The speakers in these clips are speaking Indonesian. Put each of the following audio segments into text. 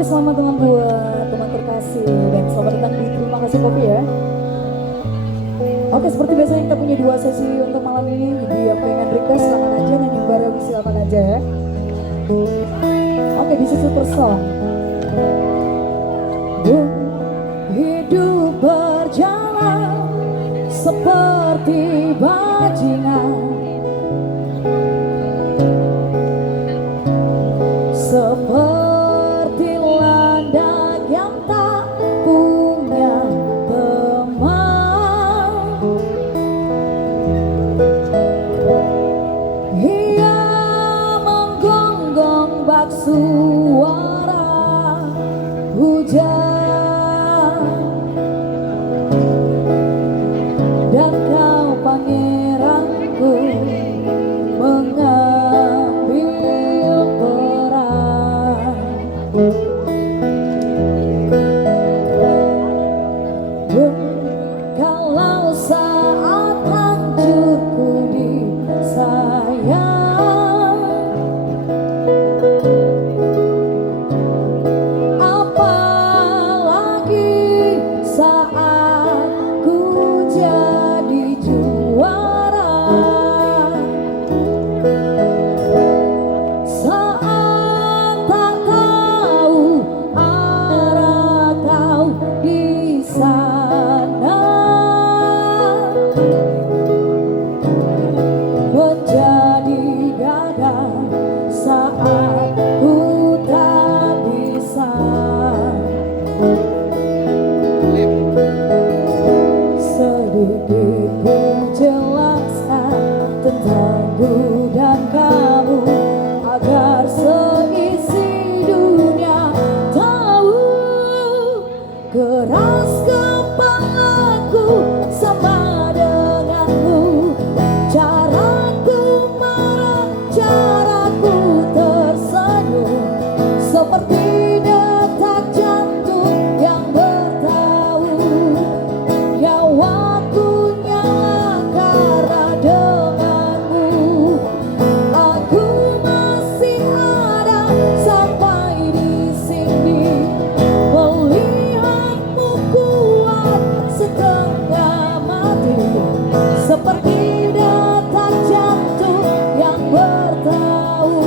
Oke, selamat malam buat teman terkasih dan selamat datang di Terima Kasih Kopi ya. Oke, seperti biasa kita punya dua sesi untuk malam ini. Jadi yang pengen request silakan aja, nyanyi bareng silakan aja ya. Oke, di sesi persong. Hidup berjalan seperti bajingan, seperti landak yang tak punya teman. Ia menggonggong bak suara hujan, dan kau pangeranku mengambil peran. Kalau saat hancurku disayang, apalagi saat ku jadi juara, saat tak tahu arah kau di sana, menjadi gagal saat ku tak bisa. Sedikit ku jelaskan tentangku dan kamu, agar seisi dunia tahu keras kepalaku sama denganmu. Caraku marah, caraku tersenyum, seperti detak jantung yang bertahu. Nyawaku nyala karena denganmu. Aku masih ada sampai di sini, melihatmu kuat setengah mati, seperti detak jantung yang bertahu.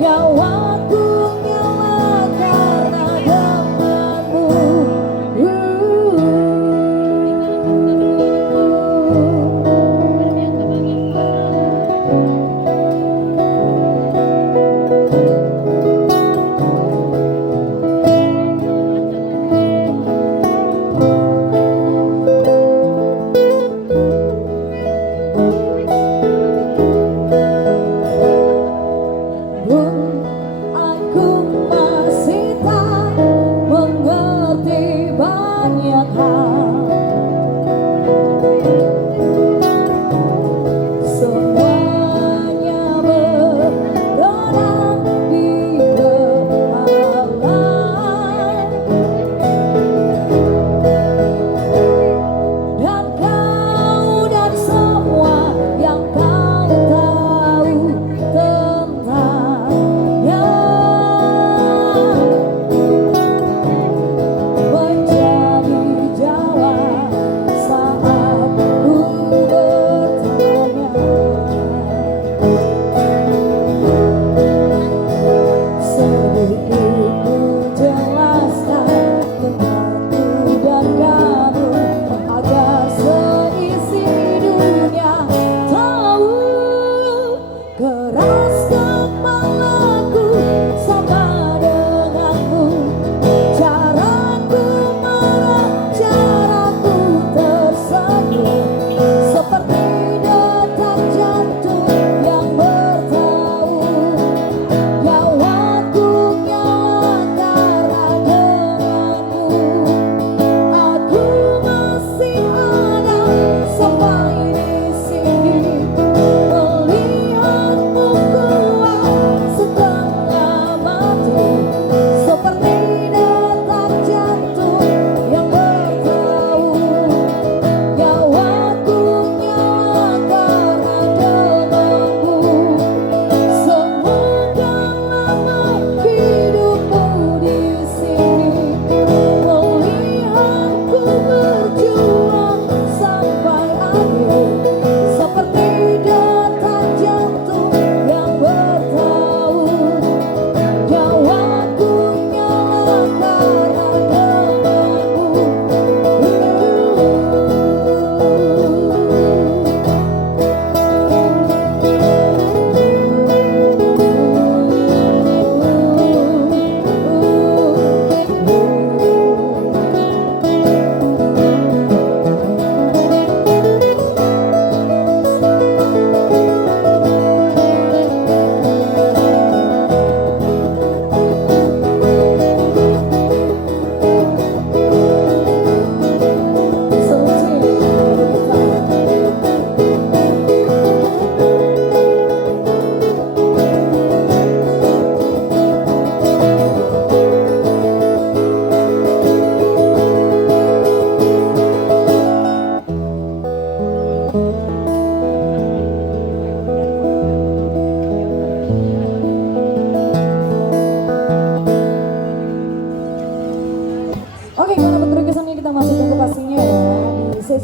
Nyawaku nyala karena denganmu. Aku masih tak mengerti banyak hal, semuanya berontak di kepala, dan kau dan semua yang kau tahu tentangnya.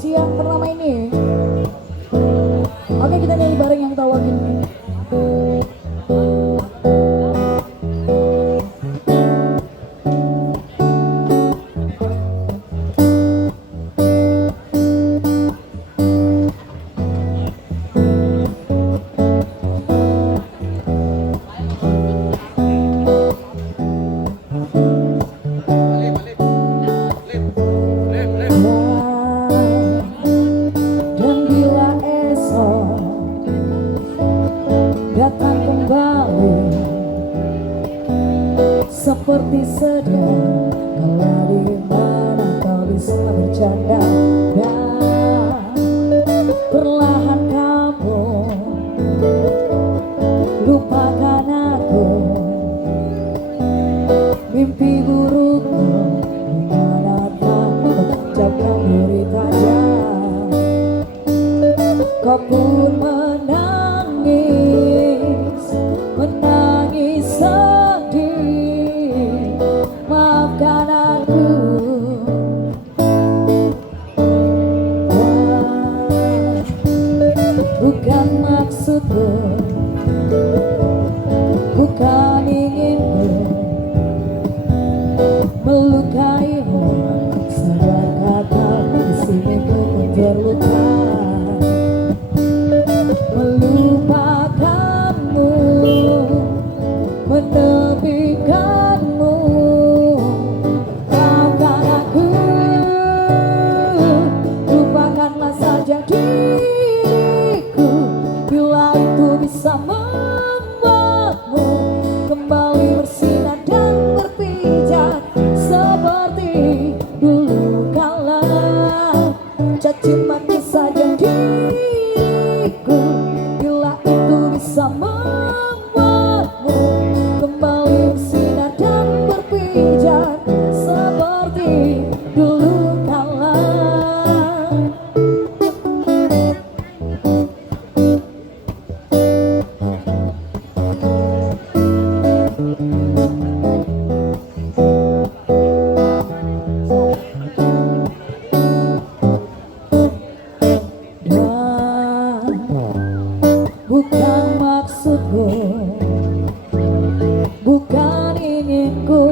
sesi yang pertama ini. Oke, kita nyanyi bareng yang tahu ini. Dan bila esok datang kembali seperti sedia kala di mana kau bisa bercanda dan perlahan kamu lupakan aku, mimpi burukmu dimanakah mengucapkan beritanya. Kau pun menangis, menangis sedih, maafkan aku. Dan bukan maksudku, bukan inginku melukaimu, sadarkah kau di sini ku pun terluka. Melupakanmu, menepikanmu, maafkan aku. Lupakanlah saja diriku, bila itu bisa membuatmu kembali bersinar dan berpijak seperti dulu kala. Caci maki saja diriku, bila itu bisa membuatmu kembali bersinar dan berpijak seperti dulu kala. Bukan maksudku, bukan inginku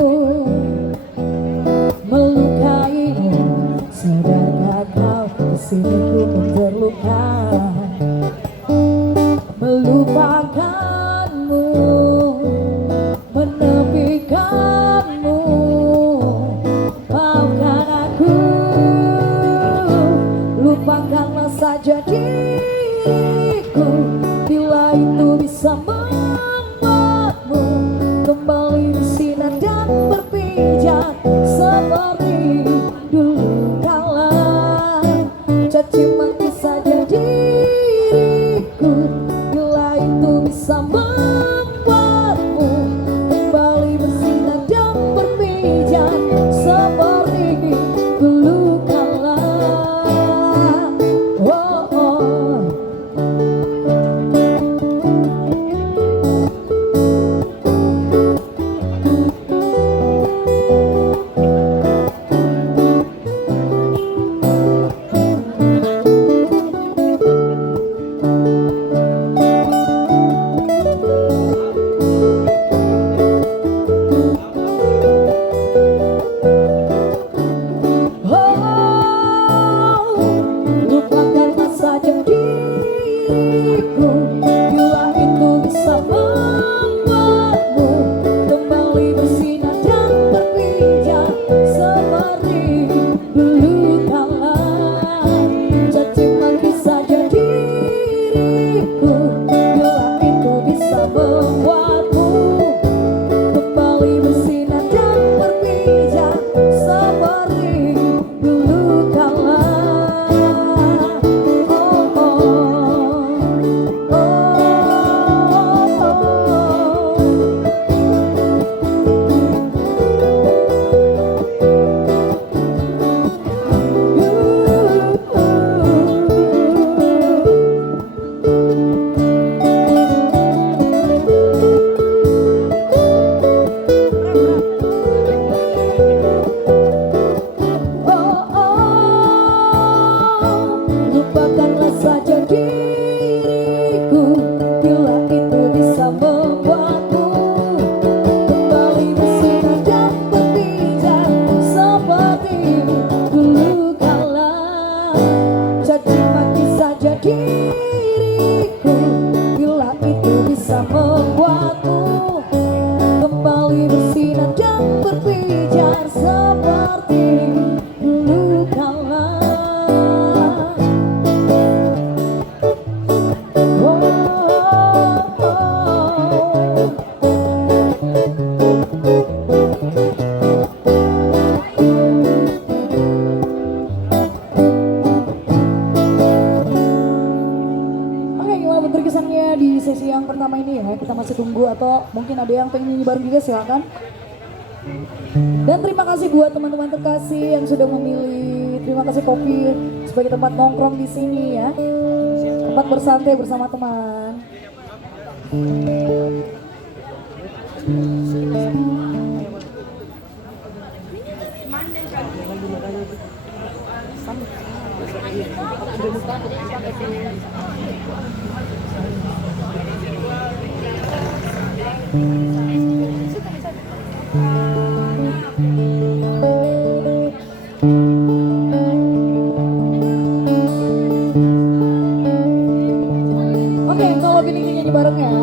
melukaimu, sadarkah kau di sini ku pun terluka. Melupakanmu, menepikanmu, Ada yang pengen nyanyi bareng juga silakan. Dan terima kasih buat teman-teman terkasih yang sudah memilih. Terima kasih Kopi sebagai tempat nongkrong di sini ya. Tempat bersantai bersama teman. Oke, kalau gini nyanyi bareng ya.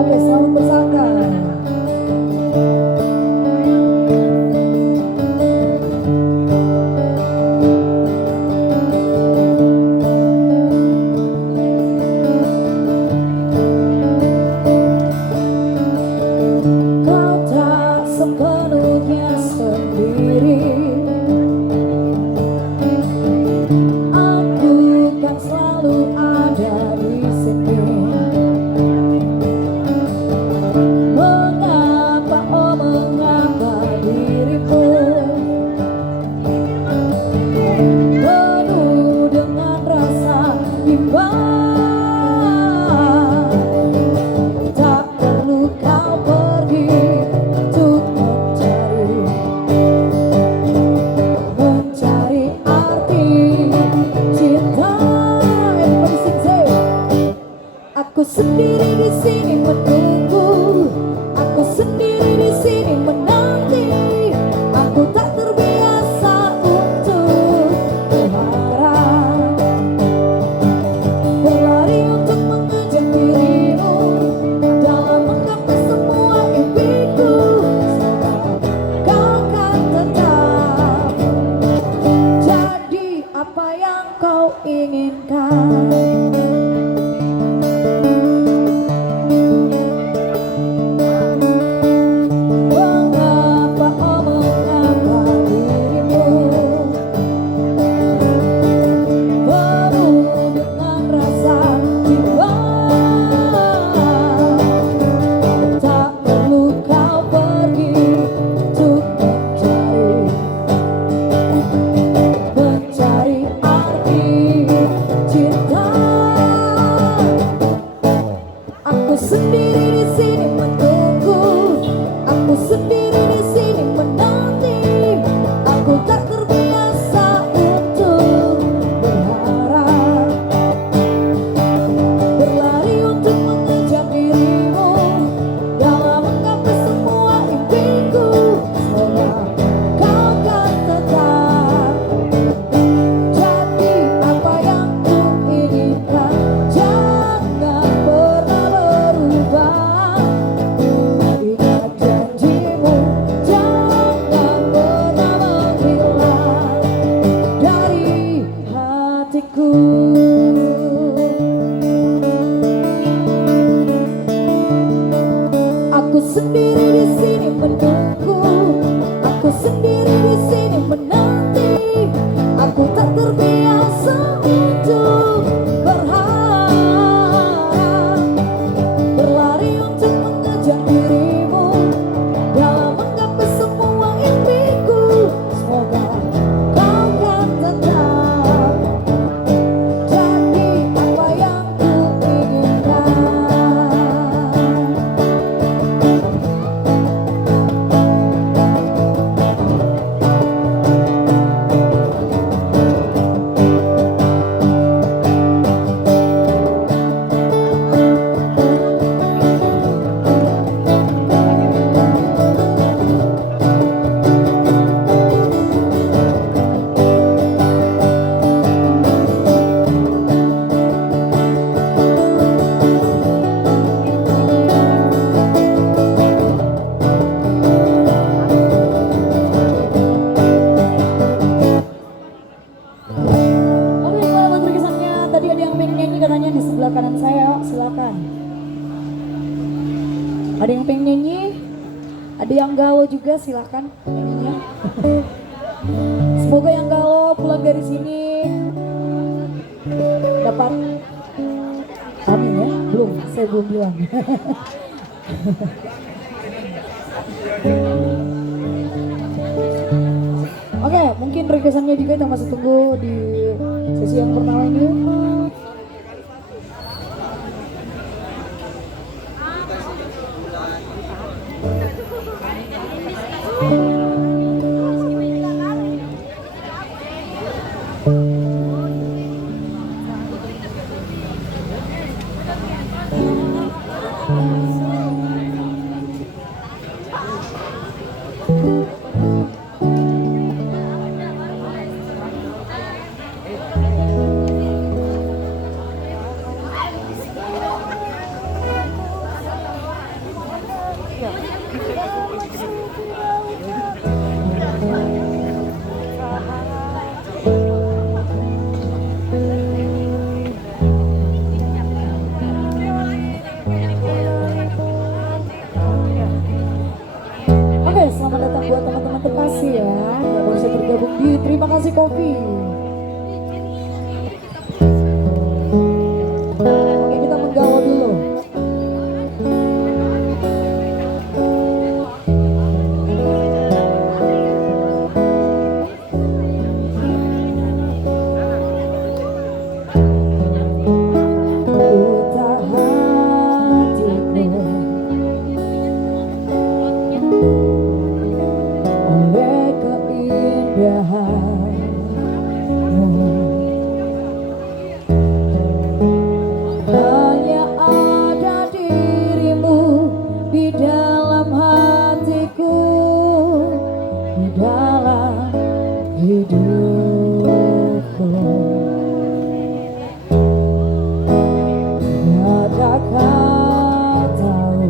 Oke, selamat bersantai. Kau tak sepenuhnya sendiri. Aku kan selalu ada di sini. Mengapa, oh mengapa dirimu penuh dengan rasa bimbang? Tak perlu kau pergi untuk mencari arti cinta. Everybody sing, say. Aku sendiri di sini menunggu, aku sendiri di sini menanti. Aku tak terbiasa untuk berharap, berlari untuk mengejar dirimu dalam menggapai semua impiku. Kau kan tetap jadi apa yang kau inginkan. Mengapa, oh mengapa dirimu penuh dengan rasa bimbang? Tak perlu kau pergi untuk mencari arti cinta. Aku sendiri di sini menunggu, aku sendiri di sini menanti. Aku tak terbiasa untuk berharap, berlari untuk mengejar dirimu dalam menggapai semua impiku. Semoga kau kan tetap jadi apa yang ku inginkan. Jangan pernah berubah, ingat janjimu. Jangan pernah menghilang dari hatiku. Aku sendiri di sini menunggu, aku sendiri di sini menanti. Aku tak terbiasa untuk berharap, berlari untuk mengejar dirimu dalam menggapai semua impiku. Semoga kau kan tetap jadi apa yang ku inginkan. Oke, selamat berkesannya. Tadi ada yang pengen nyanyi katanya di sebelah kanan saya, silakan. Ada yang pengen nyanyi, ada yang galau juga, silakan nyanyinya. Semoga yang galau pulang dari sini dapat, amin ya. saya belum bilang. Oke, mungkin requestannya juga kita masih tunggu di sesi yang pertama ini. Oke, selamat datang buat teman-teman terkasih ya yang baru saja bergabung di Terima Kasih Kopi. Oke, kita menggawa dulu. Hanya ada dirimu di dalam hatiku, di dalam hidupku. Tiada kau tahu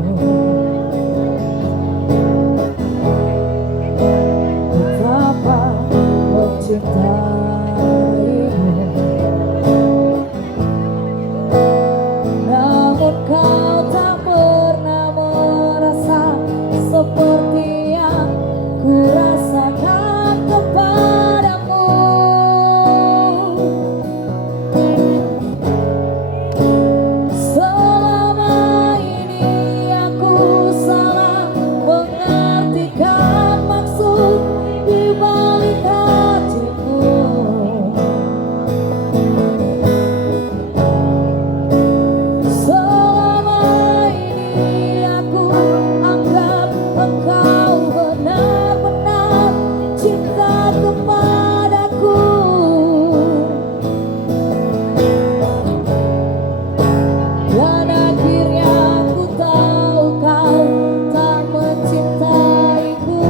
betapa mencintaimu, namun kau tak pernah merasa seperti yang ku rasakan kepadamu. Selama ini aku salah mengartikan maksud di balik hatimu. Selama ini aku anggap engkau benar-benar cinta kepadaku. Dan akhirnya aku tahu kau tak mencintaiku.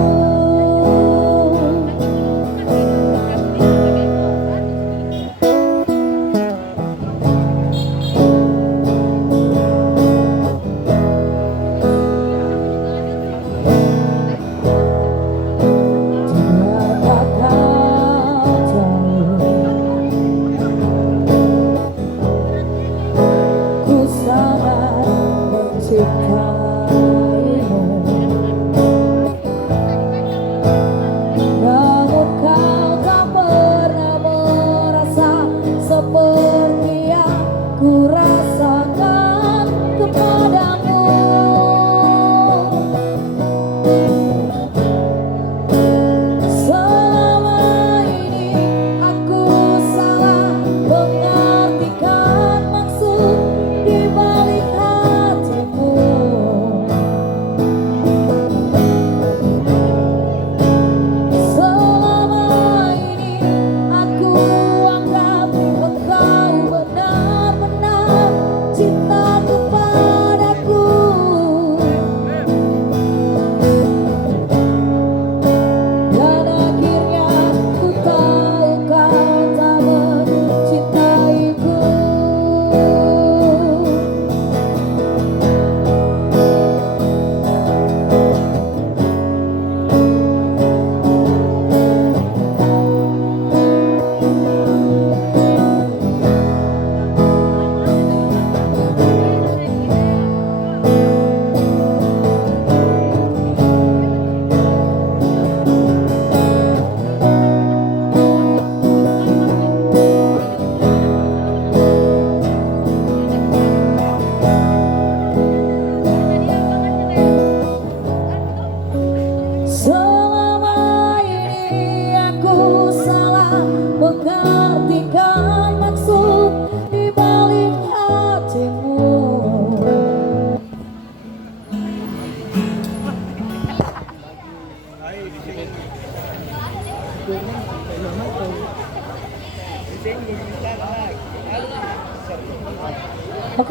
Tiada kau tahu ku sangat mencintaimu, namun kau tak pernah merasa seperti yang ku rasakan kepadamu. Selama ini aku salah mengartikan maksud di balik hatimu.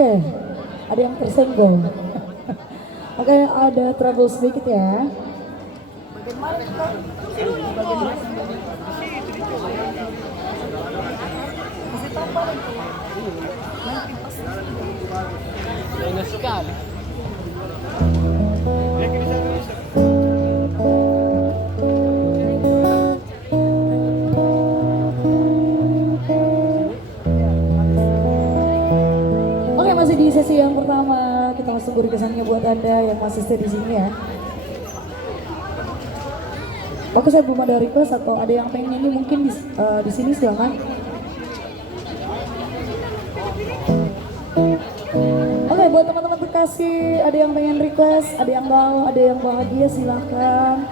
Oke, ada yang tersenggol. Oke, ada trouble sedikit ya. Banyak sekali. Oke, masih di sesi yang pertama. Kita langsung beri kesannya buat Anda yang masih stay di sini ya. Oke, saya belum ada request atau ada yang pengen nyanyi mungkin di sini silakan. Oke, buat teman-teman Bekasi, ada yang pengen request, ada yang mau, ada yang bahagia silakan.